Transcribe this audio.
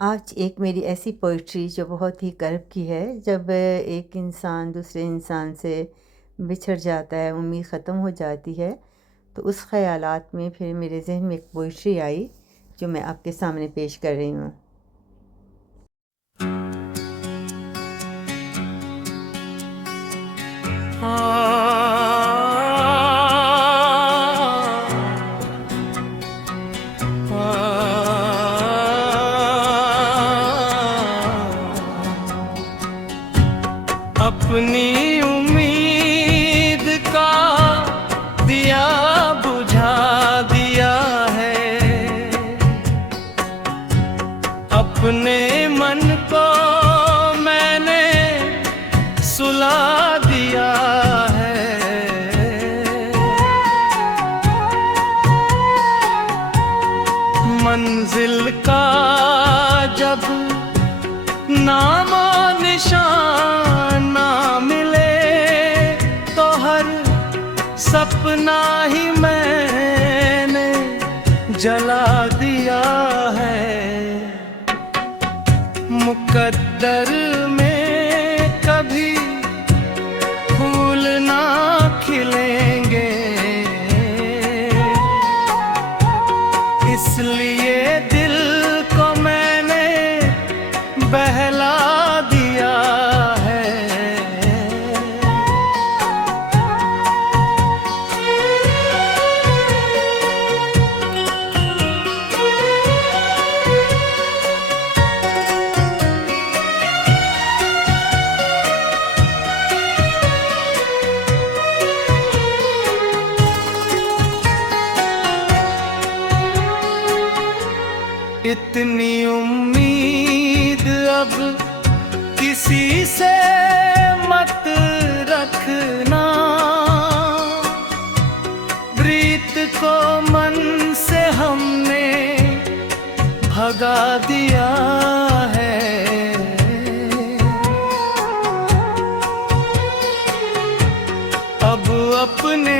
आज एक मेरी ऐसी पोइट्री जो बहुत ही गर्व की है। जब एक इंसान दूसरे इंसान से बिछड़ जाता है, उम्मीद ख़त्म हो जाती है, तो उस ख़यालात में फिर मेरे ज़हन में एक पोइट्री आई जो मैं आपके सामने पेश कर रही हूँ। अपनी उम्मीद का दिया बुझा दिया है, अपने मन को मैंने सुला दिया है। मंजिल का जब नामो निशान ना मिले तो हर सपना ही मैंने जला दिया है। मुकद्दर में कभी फूल ना खिलेंगे, इसलिए दिल को मैंने बहला दिया है। इतनी उम्मीद अब किसी से मत रखना, प्रीत को मन से हमने भगा दिया है। अब अपने